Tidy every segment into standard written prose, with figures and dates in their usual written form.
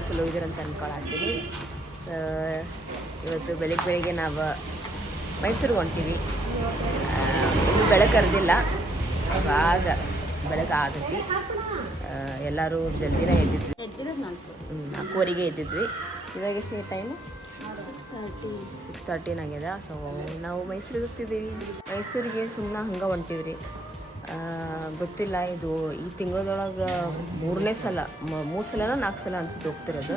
ಎಲ್ಲರೂ ಚಲೋ ಇದ್ದೀರ ಅಂತ ಅನ್ಕೊಳತ್ತೀನಿ. ಇವತ್ತು ಬೆಳಿಗ್ಗೆ ನಾವು ಮೈಸೂರಿಗೆ ಹೊಂಟೀವಿ. ಇನ್ನೂ ಬೆಳಕು ಕರೆದಿಲ್ಲ, ಆಗ ಬೆಳಗ್ಗೆ ಆಗತಿ. ಎಲ್ಲರೂ ಜಲ್ದಿನೇ ಎದ್ದಿದ್ವಿ, 4:00 ಎದ್ದಿದ್ವಿ. ಇವಾಗ ಎಷ್ಟು ಟೈಮು? 6:13 ಆಗ್ಯದ. ಸೊ ನಾವು ಮೈಸೂರಿಗೆ ಹೋಗ್ತಿದ್ದೀವಿ. ಮೈಸೂರಿಗೆ ಸುಮ್ಮನೆ ಹಂಗೆ ಹೊಂಟೀವಿ. ಗೊತ್ತಿಲ್ಲ, ಇದು ಈ ತಿಂಗಳದೊಳಗೆ 3ನೇ ಸಲ, 3 ಸಲನೋ 4 ಸಲ ಅನ್ಸುತ್ತೆ ಹೋಗ್ತಿರೋದು.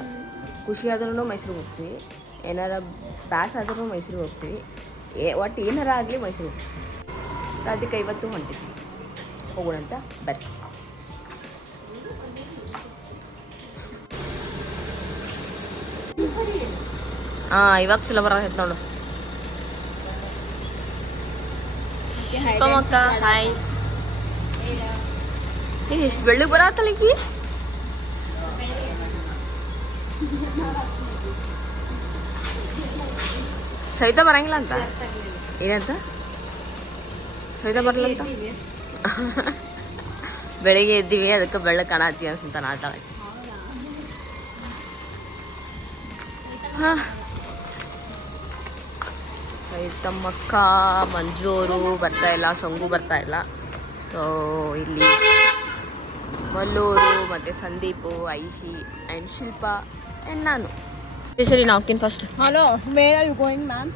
ಖುಷಿ ಆದ್ರೂ ಮೈಸೂರಿಗೆ ಹೋಗ್ತೀವಿ, ಏನಾರ ಬ್ಯಾಸ್ ಆದ್ರೂ ಮೈಸೂರಿಗೆ ಹೋಗ್ತೀವಿ. ಒಟ್ಟು ಏನಾರ ಆಗಲಿ ಮೈಸೂರಿಗೆ ಹೋಗ್ತೀವಿ. ಅದಕ್ಕೆ ಇವತ್ತು ಹೊಂಟಿದ್ವಿ, ಹೋಗೋಣ ಅಂತ ಬರ್ತೀವಿ. ಇವಾಗ ಚಲೋ ಬರತೈತೆ ನೋಡು. ಅಕ್ಕ ಹಾಯ್. ಎಷ್ಟು ಬೆಳ್ಳಗೆ ಬರತ್ತಲ್ಲ ಈಕಿ. ಸವಿತಾ ಬರಂಗಿಲ್ಲ ಅಂತ ಏನಂತ? ಸವಿತಾ ಬರಲ್ಲ ಅಂತ ಬೆಳಿಗ್ಗೆ ಎದ್ದೀವಿ, ಅದಕ್ಕೆ ಬೆಳ್ಳಗೆ ಕಾಣತ್ತಿ ಅಂತ ನಾಟಾಳ. ಸವಿತಮ್ಮಕ್ಕ, ಮಂಜು ಅವರು ಬರ್ತಾಯಿಲ್ಲ, ಸಂಗು ಬರ್ತಾಯಿಲ್ಲ. ಸೊ ಇಲ್ಲಿ ಮಲ್ಲೂರು ಮತ್ತು ಸಂದೀಪು, ಐಶಿ ಆ್ಯಂಡ್ ಶಿಲ್ಪಾ ಆ್ಯಂಡ್ ನಾನು. ಸರಿ ನಾವ್ಕಿನ್ first. Hello, where are you going ma'am?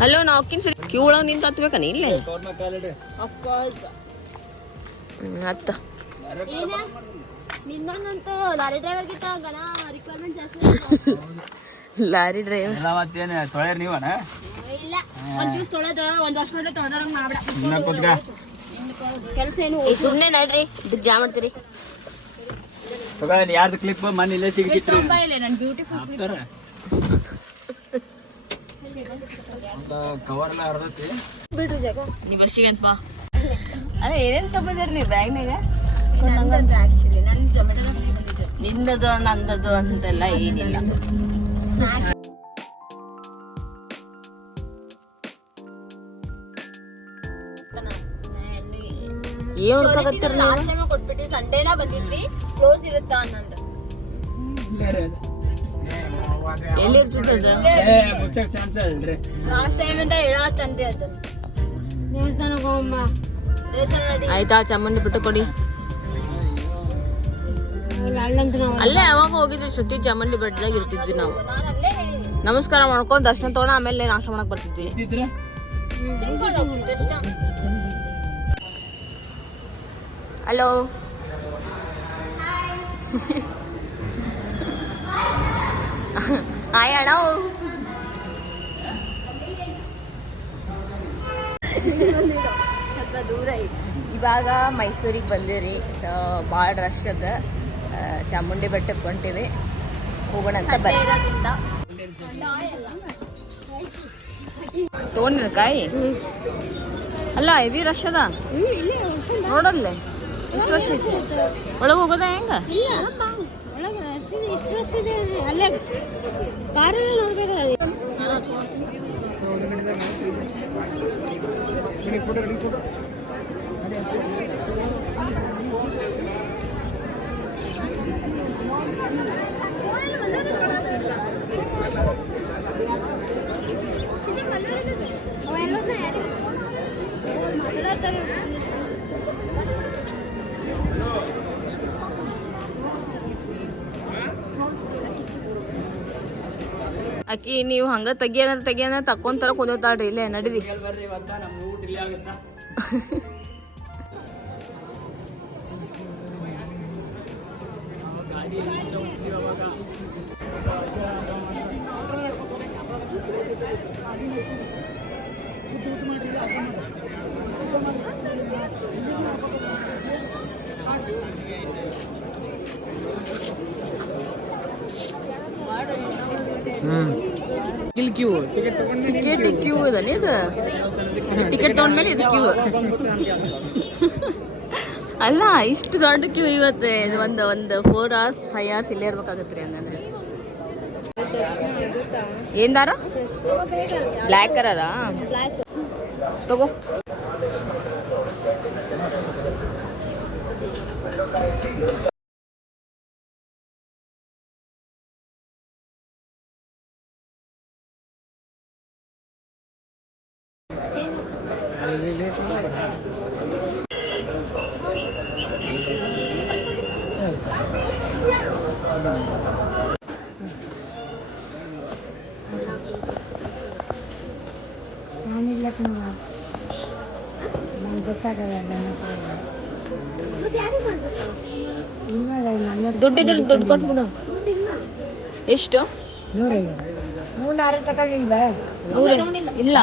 Hello ನಾವ್ಕಿನ್ ಸರಿ ಕ್ಯೂ ಒಳಗೆ ನಿಂತು ಹತ್ಬೇಕಾನೆ ಇಲ್ಲೇ? Of course. ಹತ್ತ ನಿನ್ನಂತ ಲಾರಿ ಡ್ರೈವರ್ಗಿಂತ ಗಣ ರಿಕ್ವೈರ್ಮೆಂಟ್ ಜಾಸ್ತಿ. ಲಾರಿ ಡ್ರೈವರ್ ಮತ್ತೇನು ತೊಳೆಯರ್ ನೀವನ? ಇಲ್ಲ, ಒಂದು ದಿವಸ ತೊಳೆದ ಒಂದು ವರ್ಷ ಕೊಂಡೆ ತೊಳೆದಂಗೆ ಮಾಡ್ಬಿಡ. ಕೆಲಸ ಏನು ಸುಮ್ಮನೆ ನಡ್ರಿ, ಇದಕ್ಕೆ ಜಾ ಮಾಡ್ತೀರಿ. ಯಾರ್ದು ಕ್ಲಿಪ್ ಮನೆ ಇಲ್ಲೇ ಸಿಗಿಸಿಟ್ರಿ. ನನ್ನ ಬ್ಯೂಟಿಫುಲ್ ಕವರ್ ಎಲ್ಲ ಹರಿದೈತಿ ಬಿಡ್ರಿ ಜಾಗ. ನೀ ಬಸ್ಸಿಗೆ ಅಂತ ಬಾ. ಅದೇ ಏನೇನು ತಗೋದಿರಿ ನೀವು ಬ್ಯಾಗ್ನಾಗ? ಆಕ್ಚುಲಿ ನನ್ನ ಜೊಮೆಟೊದಾಗ ಬಂದಿದ್ದೆ. ನಿಂದದು ನಂದದು ಅಂತೆಲ್ಲ ಏನಿಲ್ಲ. ಸ್ನ್ಯಾಕ್ ಏನು ಹುಡ್ಕಾಕತ್ತೀರಿ? ಲಾಸ್ಟ್ ಟೈಮ್ ಕೊಟ್ಬಿಟ್ಟು ಸಂಡೇನ ಬಂದಿದ್ವಿ, ಕ್ಲೋಸ್ ಇರುತ್ತಾ ಅನ್ನಂದು. ಎಲ್ಲಿ ಇರ್ತದ? ಮುಚ್ಚಕ್ ಚಾನ್ಸ್ ಅಲ್ರಿ. ಲಾಸ್ಟ್ ಟೈಮ್ ಅಂತ ಹೇಳತ್ತನ್ರಿ ಅದು. ದೇವಸ್ಥಾನಕ್ಕೆ ಹೋಗಮ್ಮ. ದೇವಸ್ಥಾನ ಆಯ್ತಾ, ಚಾಮುಂಡಿ ಬಿಟ್ಟು ಕೊಡಿ. ಅಲ್ಲೇ ಅವಾಗ ಹೋಗಿದ್ವಿ ಶ್ರುತಿ, ಚಾಮುಂಡಿ ಬೆಟ್ಟದಾಗ ಇರ್ತಿದ್ವಿ ನಾವು. ನಾನು ಅಲ್ಲೇ ಹೇಳಿದ್ದೀನಿ. ನಮಸ್ಕಾರ ಮಾಡ್ಕೊಂಡು ದರ್ಶನ ತಗೊಂಡು ಆಮೇಲೆ ನಾಶ ಮಾಡಕ್ ಬರ್ತಿದ್ವಿ. ತಿನ್ಕೊಂಡು ಹೋಗ್ತಿದ್ದೆ ಅಷ್ಟೇ. ಹಲೋ ಹಾಯ್ ಅಣ್ಣ. ಸ್ವಲ್ಪ ದೂರ ಐತಿ. ಇವಾಗ ಮೈಸೂರಿಗೆ ಬಂದಿರಿ. ಸೊ ಭಾಳ ರಶ್ ಅದ. ಚಾಮುಂಡಿ ಬೆಟ್ಟಕ್ಕೆ ಹೊಂಟಿವಿ, ಹೋಗೋಣ ಅಂತ ಇರೋದ್ರಿಂದ ತೊಗೊಂಡಿನ ಕಾಯಿ ಅಲ್ಲ, ಹೆವಿ ರಶ್ ಅದ ನೋಡಲ್ಲೇ. ಎಷ್ಟು ರಶ್ ಐತಿ ಒಳಗೆ ಹೋಗೋದ ಹೆಂಗ? ಅಲ್ಲೇ ಕಾರಲ್ಲಿ ನೋಡ್ಬೇಕು. ಅಕ್ಕಿ ನೀವು ಹಂಗ ತೆಗಿಯೋಣ ತಕ್ಕೊಂತಾರ ಕುಂದೋತಾಳ್ರಿ. ಇಲ್ಲೇ ನಡೀರಿ. ಟಿಕೆಟ್ ಕ್ಯೂ ಇದಲ್ಲ ಇದು. ಟಿಕೆಟ್ ತಗೊಂಡ್ಮೇಲೆ ಇದು ಕ್ಯೂ ಅಲ್ಲ, ಇಷ್ಟು ದೊಡ್ಡ ಕ್ಯೂ. ಇವತ್ತು ಒಂದು 4 hours 5 hours ಇಲ್ಲೇ ಇರ್ಬೇಕಾಗತ್ತೆ ರೀ. ಹಂಗಂದ್ರೆ ಏನ್ ದಾರ? ಬ್ಲ್ಯಾಕ್ ಕಲರಾ? ತಗೋ. ದುಡ್ಡಿದ್ರೆ ದುಡ್ಡು ಕೊಟ್ಬಿಡು. ಎಷ್ಟು? 100 ತಗೊಂಡಿಲ್ವಾ? ಇಲ್ಲ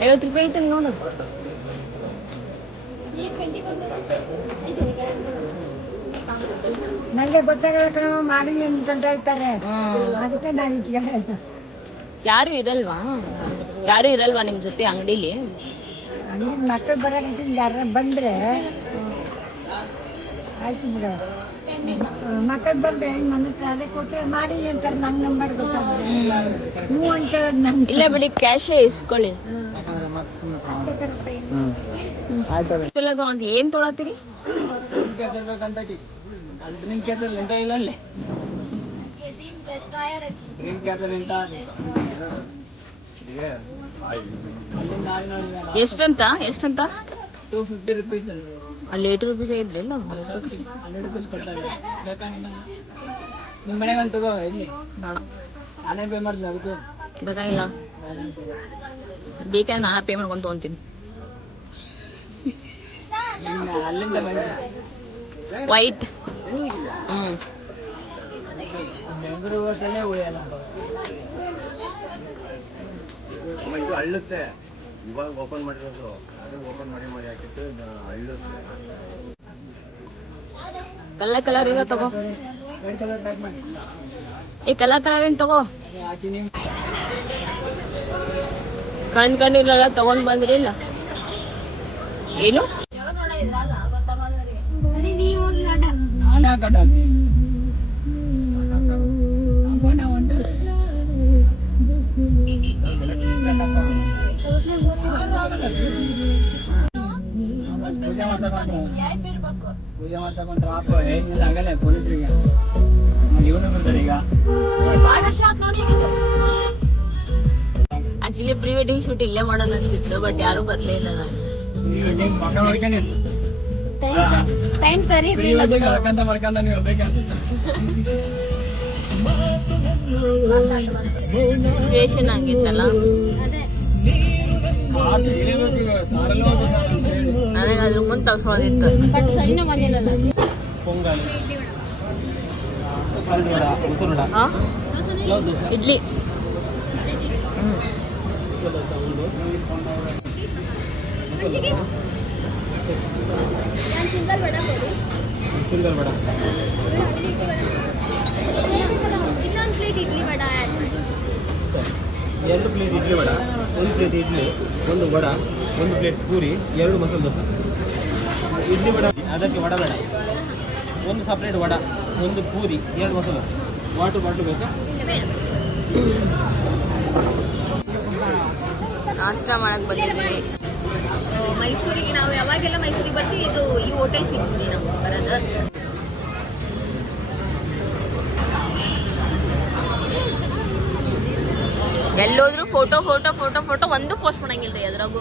50 ರೂಪಾಯಿ ಐತೆ ನೋಡು. ನನಗೆ ಗೊತ್ತಾಗಲ್ಲ ಕಣವ, ಮಾಡಿ ಅಂತ ಹೇಳ್ತಾರೆ. ಅದಕ್ಕೆ ನಾನು ಯಾರು ಇರಲ್ವಾ ನಿಮ್ ಜೊತೆ ಅಂಗಡಿಲಿ? ಮಕ್ಕಳು ಬರೋಕ್ಕೆ ಯಾರ ಬಂದ್ರೆ ಆಯ್ತು ಬಿಡು. ಮಕ್ಕಳು ಬಂದ್ರೆ ನನ್ನ ಹತ್ರ ಅದೇ ಕೊಟ್ಟರೆ ಮಾಡಿ ಅಂತಾರೆ. ನನ್ನ ನಂಬರ್ ಗೊತ್ತಾಗ್ತದೆ. ಹ್ಞೂ ಅಂತ ನಮ್ಗೆ ಇಲ್ಲ ಬಿಡಿ, ಕ್ಯಾಶೇ ಇಸ್ಕೊಳ್ಳಿ. ಏನ್ ತೊಳತ್ತೀರಿ? ಡ್ರಿಂಕ್ ಕ್ಯಾಸಲ್ ಎಂತ ಇಲ್ಲ ಅಲ್ಲಿ. ಡ್ರಿಂಕ್ ಕ್ಯಾಸಲ್ ಎಂತ ಎಷ್ಟಂತ 250 rupees. ಅಲ್ಲಿ 80 ರೂಪೀಸ್ ಇದ್ರಿಲ್ಲ. 100 rupees ಕೊಡ್ತಾರೆ. ನಿಮ್ಮ ಮನೆಗೆ ಒಂದು ತಗೋ. ಇಲ್ಲಿ ನಾನೇ ಪೇ ಮಾಡ್ತೀನಿ. ಅದಕ್ಕೆ ಬೇಕಾಗಿಲ್ಲ. ಬೇಕಾದ್ರೆ ನಾ ಪೇ ಮಾಡ್ಕೊಂಡು ತೊಗೊಂತೀನಿ. ಅಲ್ಲಿಂದ ವೈಟ್. ಬೆಂಗಳೂರು ವರ್ಷಲ್ಲೇ ಉಳಿಯಲ್ಲ. ಇದು ಅಳ್ಳುತ್ತೆ. ಇವಾಗ ಓಪನ್ ಮಾಡಿರೋದು, ಅದು ಓಪನ್ ಮಾಡಿ ಹಾಕಿತ್ತು ಅಳ್ಳುತ್ತೆ. ಕಲರ್ ಇರೋ ತಗೋ. ಪ್ಯಾಕ್ ಮಾಡಿ. ಈ ಕಲರ್ ಏನ್ ತಗೋ. ಕಣ್ಣಿರಲ್ಲ ತಗೊಂಡ್ ಬಂದ್ರಿಲ್ಲ. ಏನು ಪೂಜೆ ಮಾಡ್ಸಕೊಂಡ್ರೆ ಆಗಲ್ಲ ಪೊಲೀಸರಿಗೆ. ಇವನು ಬರ್ತಾರೆ ಈಗ. ಆಕ್ಚುಲಿ ಪ್ರೀ ವೆಡ್ಡಿಂಗ್ ಶೂಟ್ ಇಲ್ಲೇ ಮಾಡೋಣ ಅಂತಿತ್ತು, ಬಟ್ ಯಾರು ಬರ್ಲೇ ಇಲ್ಲ. ಟೈಮ್ ಸರಿ ಮಾಡ್ಕೊಂಡ ನೀವು ಬೇಕಂತ ಸಿಚುವೇಶನ್ ಹಂಗಿತ್ತಲ್ಲ. ನನಗೆ ಅದ್ರ ಮುಂದೆ ತಗ್ಸೋದಿತ್ತು. ಪೊಂಗಲ್, ಇಡ್ಲಿ. ಸಿಂಗಲ್ ವಡ, ಇನ್ನೊಂದು plate idli vada. 2 plate idli vada, 1 plate idli, 1 vada, 1 plate puri, 2 masala dosa. Idli vada ಅದಕ್ಕೆ ವಡ ಬೇಡ, 1 separate vada, 1 puri, 2 masala dosa. Water bottle ಬೇಕಾ? ನಾಷ್ಟ ಮಾಡಕ್ ಬಂದಿದ್ದೀವಿ ಮೈಸೂರಿಗೆ. ನಾವು ಯಾವಾಗೆಲ್ಲ ಮೈಸೂರಿಗೆ ಬರ್ತೀವಿ, ಇದು ಈ ಹೋಟೆಲ್ ಫಿಕ್ಸ್ ರೀ ನಾವು ಬರೋದು. ಎಲ್ಲೋದ್ರು ಫೋಟೋ ಫೋಟೋ ಫೋಟೋ ಫೋಟೋ ಒಂದು ಪೋಸ್ಟ್ ಮಾಡಂಗಿಲ್ರಿ ಅದ್ರಾಗು.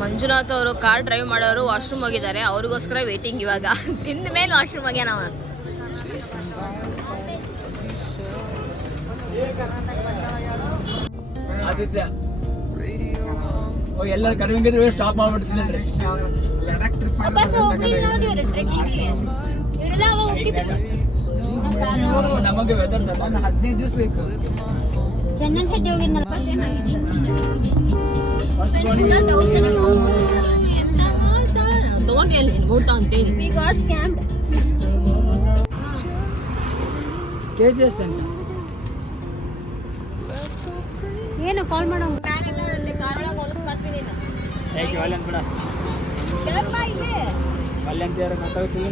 ಮಂಜುನಾಥ್ ಅವರು ಕಾರ್ ಡ್ರೈವ್ ಮಾಡೋರು ವಾಶ್ರೂಮ್ ಹೋಗಿದ್ದಾರೆ. ಅವ್ರಿಗೋಸ್ಕರ ವೇಟಿಂಗ್. ಇವಾಗ ತಿಂದ ಮೇಲೆ ವಾಶ್ರೂಮ್ ಹೋಗ್ಯ ನಾವು. ಆದಿತ್ಯ ಎಲ್ಲರೂ ಕಡಿಮೆ ಸ್ಟಾಪ್ ಮಾಡ್ಬಿಟ್ಟು ಸಿಲಿಂಡ್ರಿ. ನಮಗೆ ವೆದರ್ ಸ್ವಲ್ಪ 15 ದಿವಸ ಬೇಕು. ಚಂದನ್ ಶೆಟ್ಟಿ ಹೋಗಿದ್ನಲ್ಲ ಕೆಜಿ ಎಷ್ಟಂತ ಏನು ಕಾಲ್ ಮಾಡೋ ಕಾರೊಳಗೆ ಹೊಲಸ್ ಮಾಡ್ತೀನಿ. ಯಾಕೆ ಒಳ್ಳೆ ಅಂತ ಬಿಡ ಕೆಳಗ್ ಬಾ ಇಲ್ಲಿ. ಒಳ್ಳೆ ಅಂತ ಯಾರು ಮಾತಾಡ್ತೀವಿ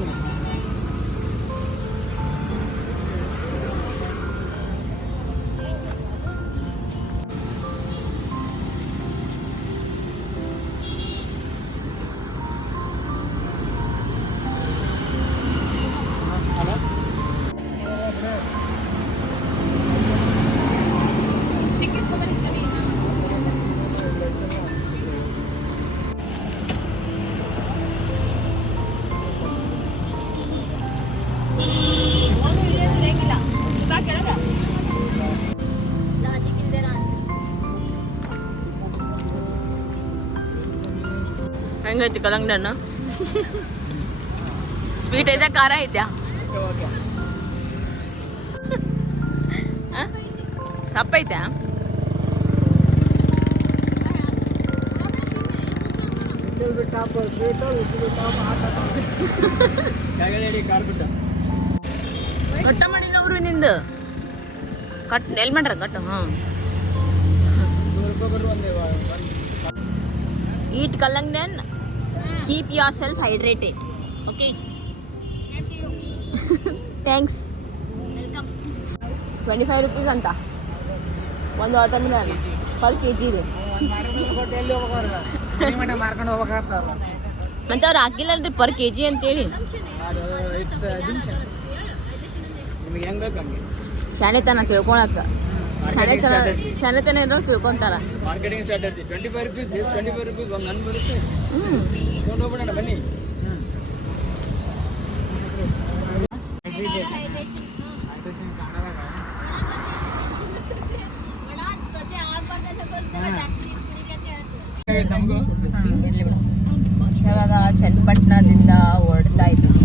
ಚಿಕ್ಕ ಇಸ್ಕೊಂಬರ್ರಿ ಈ ಕಡೆ ಈಗ. ಅವನು ಇಲ್ಲೇನು ಲೇಕಿಲ್ಲ. ಬಾ ಕೆಳಗ. ಲಾಜಿಕ್ ಇಲ್ದೇ ಇರೋ answer. ಹೆಂಗೈತಿ ಕಲ್ಲಂಗಡಿ ಸ್ವೀಟ್ ಐತೆ ಖಾರ ಐತ್ಯಾ ಸಪ್ಪ ಐತ್ಯಾ ಕಾರ್ ಬಿಟ್ಟ ಕಟ್ಟ ಮಾಡಿಲ್ಲ ಅವರು ನಿಂದು ಕಟ್ ಎಲ್ಲಿ ಮಾಡ್ರ ಕಟ್ಟು ಹಾಂ ₹100 ಬರ್ರು ಒಂದೇ ಈಟ್ ಕಲ್ಲಂಗಡಿ keep your self hydrated okay thanks ₹25 ಅಂತ ಒಂದು ವಾಟರ್ಮೆಲನ್ ಪರ್ kg ಇದೆ ಎಲ್ಲಿ ಹೋಗ್ಬೇಕು ಮಾರ್ಕೊಂಡು ಹೋಗ್ಬೇಕಾಗ್ತಲ್ಲ ಮತ್ತೆ ಅವ್ರು ಹಾಕಿಲ್ಲಲ್ರಿ ಪರ್ kg ಅಂತೇಳಿ ಅದು ಇಟ್ಸ್ ಜಂಕ್ಷನ್ ನಿಮಗೆ ಹೆಂಗ್ ಬೇಕು ಹಂಗೆ ಶಾಣೆತನ ತಿಳ್ಕೊಳಕ ಶಾಣೆತನ ಇರೋ ತಿಳ್ಕೊಂತಾರ ಮಾರ್ಕೆಟಿಂಗ್ ಸ್ಟಾರ್ಟ್ ಆಯ್ತು ₹25 ಎಷ್ಟು ₹25 ಒಂದು ನನ್ ಬರುತ್ತೆ ತೊಗೊಂಡು ಹೋಗ್ಬಿಡೋಣ ಬನ್ನಿ ನಮಗೂ ಇವಾಗ ಚನ್ನಪಟ್ಟಣದಿಂದ ಹೊರಡ್ತಾ ಇದ್ವಿ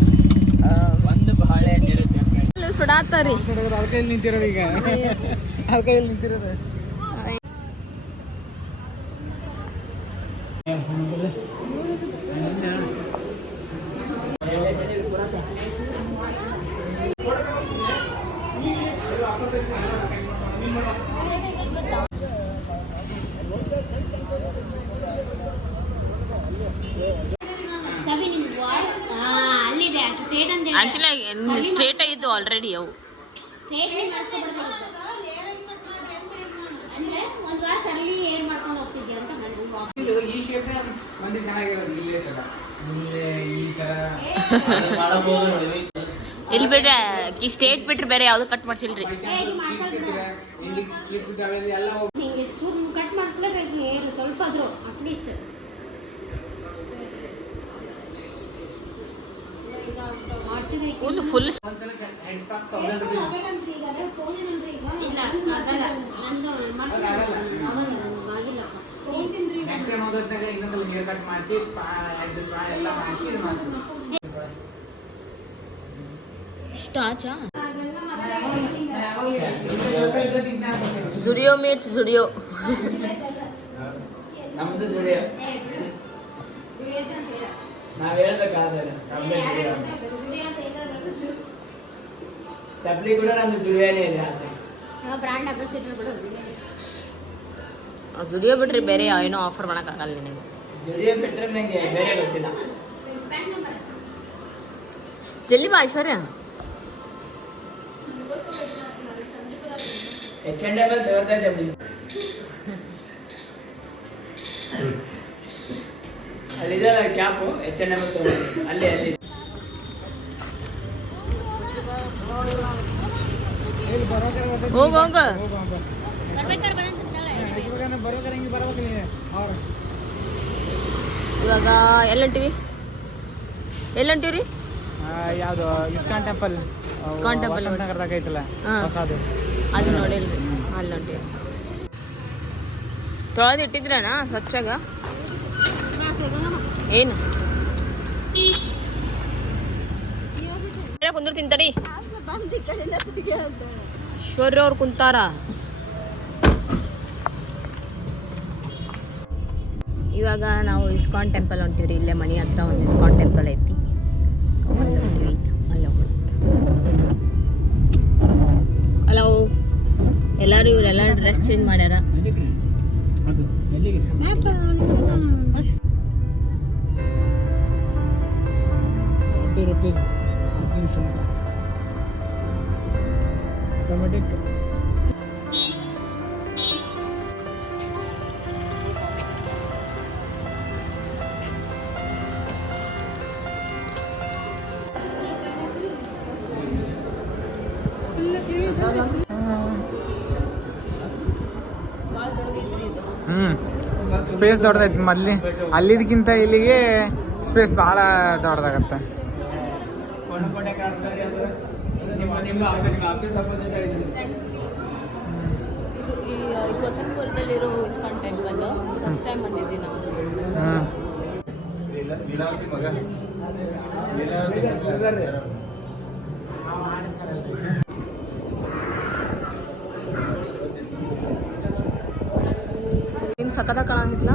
ಒಂದು ಬಹಳ ಇರುತ್ತೆ ಸುಡಾತಾರಿ ಕೈಯಲ್ಲಿ ನಿಂತಿರೋದು ಈಗ ಕೈಯಲ್ಲಿ ನಿಂತಿರೋದು ಅಲ್ಲಿದೆ ಸ್ಟೇಟ್ ಅಂತ ಹೇಳಿ ಆಕ್ಚುಲಿ ಸ್ಟ್ರೇಟ್ ಆಗಿದ್ದು ಆಲ್ರೆಡಿ ಅವು ಸ್ಟೇಟ್ ಅಂದ್ರೆ ಒಂದು ವಾರ ಕರ್ಲಿ ಏನ್ ಮಾಡ್ಕೊಂಡು ಹೋಗ್ತಿದ್ಯಾ ಅಂತ ಇದು ಈ ಶೇಪ್ ಮಂದಿ ಚೆನ್ನಾಗಿರೋದು ಇಲ್ಲೇ ತರ ಇಲ್ಲೇ ಈ ತರ ಇಲ್ಲಿ ಬಿಡ್ರೆ ಈ ಸ್ಟೇಟ್ ಬಿಟ್ರೆ ಬೇರೆ ಯಾವ್ದು ಕಟ್ ಮಾಡ್ಸಿಲ್ರಿ ಇಲ್ಲಿ ಕ್ಲಿಪ್ಸ್ ಇದ್ದಾವೆ ಎಲ್ಲ ಹಿಂಗೆ ಚೂರು ಕಟ್ ಮಾಡಿಸ್ಲೇಬೇಕು ಏನು ಸ್ವಲ್ಪ ಆದ್ರೂ ಅಟ್ಲೀಸ್ಟ್ ಮಾಡಿಸಬೇಕು ಒಂದು ಫುಲ್ ಒಂದ್ಸಲ ಹೆಡ್ ಸ್ಪಾಕ್ ₹1000 ನೆಕ್ಸ್ಟ್ ಟೈಮ್ ಹೋಗೋದ್ನಾಗ ಇನ್ನೊಂದ್ಸಲ ಹೇರ್ ಕಟ್ ಮಾಡಿಸಿ ಸ್ಪಾ ಹೆಡ್ ಸ್ಪಾ ಎಲ್ಲ ಮಾಡಿಸಿ ಇದು ಮಾಡ್ತೀನಿ ಸ್ಟಾಚಾ ಜುಡಿಯೋ ಮೀಟ್ಸ್ ಜುಡಿಯೋ ನಮ್ದು ಜುಡಿಯೋ ನಾವ್ ಹೇಳ್ಬೇಕಾದ್ರೆ ಚಪ್ಲಿ ಕೂಡ ನಮ್ದು ಜುಡಿಯೋನೇ ಇದೆ ಆಚೆ ಬ್ರ್ಯಾಂಡ್ ಅಂಬಾಸಿಡರ್ ಬಿಡು ಜುಡಿಯೋ ಬಿಟ್ರೆ ಬೇರೆ ಏನೋ ಆಫರ್ ಮಾಡೋಕ್ಕಾಗಲ್ಲ ನಿನಗೆ ಜುಡಿಯೋ ಬಿಟ್ರೆ ನಂಗೆ ಬೇರೆ ಗೊತ್ತಿಲ್ಲ ಜಲ್ದಿ ಬಾ ಐಶ್ವರ್ಯ H&M ಅಲ್ಲಿ 55 ಅಲ್ಲಿದೆ ಕ್ಯಾಪು H&M ಅಲ್ಲಿ ಅಲ್ಲಿ ಹೋಗ ಹೋಗ ಇವಾಗ ಎಲ್ಲಂಟಿವಿ ಯಾವುದು ಇಸ್ಕಾನ್ ಟೆಂಪಲ್ ಇಸ್ಕಾನ್ ಟೆಂಪಲ್ ನಗರದಾಗ ಐತಲ್ಲ ಹಾ. ಹೊಸದು ಅದು ನೋಡಿಲ್ರಿ ಅಲ್ಲಿ ಹೊಂಟಿವಿ ತೊಳೆದು ಇಟ್ಟಿದ್ರಣ ಸ್ವಚ್ಛಾಗ ಏನು ಕುಂದ್ರ ತಿಂತಾಡಿ ಈಶ್ವರ್ಯ ಅವ್ರು ಕುಂತಾರ ಇವಾಗ ನಾವು ಇಸ್ಕಾನ್ ಟೆಂಪಲ್ ಹೊಂಟಿವ್ರಿ ಇಲ್ಲೇ ಮನೆ ಹತ್ರ ಒಂದು ಇಸ್ಕಾನ್ ಟೆಂಪಲ್ ಐತಿ ಸೊ ಅಲ್ಲಿ ಹೊಂಟಿವಿ ಅಲ್ಲಿ ಅಲ್ಲ ಎಲ್ಲರೂ ಇವರೆಲ್ಲ ಡ್ರೆಸ್ ಚೇಂಜ್ ಮಾಡ್ಯಾರ ಅದು ಎಲ್ಲಿಗೆ rupees. Automatic. ಸ್ಪೇಸ್ ದೊಡ್ಡದೈತಿ ಅಲ್ಲಿದಕ್ಕಿಂತ ಇಲ್ಲಿಗೆ ಸ್ಪೇಸ್ ಭಾಳ ದೊಡ್ಡದಾಗತ್ತೆ. ಈ ವಸಂತಪುರದಲ್ಲಿರೋ ಇಸ್ಕಾನ್ ಟೆಂಪಲ್ ಫಸ್ಟ್ ಟೈಮ್ ಬಂದಿದ್ವಿ ನಾವು. ಏನು ಸಖತ್ತಾಗಿ ಕಾಣಿಸ್ತಿಲ್ಲ.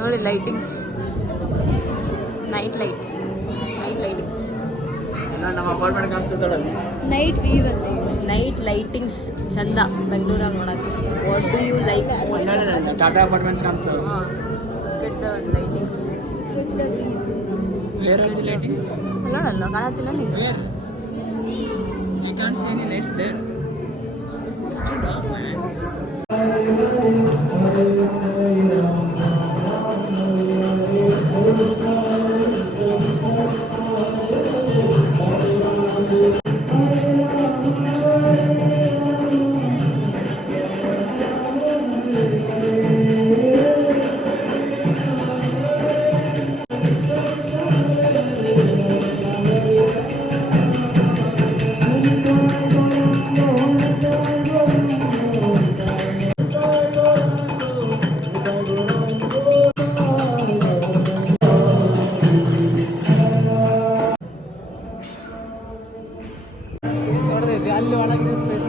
ನೋಡಿ ಲೈಟಿಂಗ್ಸ್, ನೈಟ್ ಲೈಟಿಂಗ್ಸ್, ನಮ್ಮ ಅಪಾರ್ಟ್ಮೆಂಟ್ ಕಾಣಿಸ್ತದಲ್ಲ ನೈಟ್ ವ್ಯೂ ಅಂತ, ನೈಟ್ ಲೈಟಿಂಗ್ಸ್ ಚಂದ ಬೆಂಗಳೂರಾಗ ನೋಡಕ್ಕೆ. What do you like? Tata apartments ಕಾಣಿಸ್ತವೆ. ಹಾಂ, get the lightings. Where are the lightings? ಅಲ್ಲ ಕಾಣತ್ತಿಲ್ಲ ನಿಂಗೆ? Where? I can't see any lights there. It's too dark, man. ನೋಡಿದೈತಿ ಅಲ್ಲಿ ಒಳಗೆ ಸ್ಪೇಸ್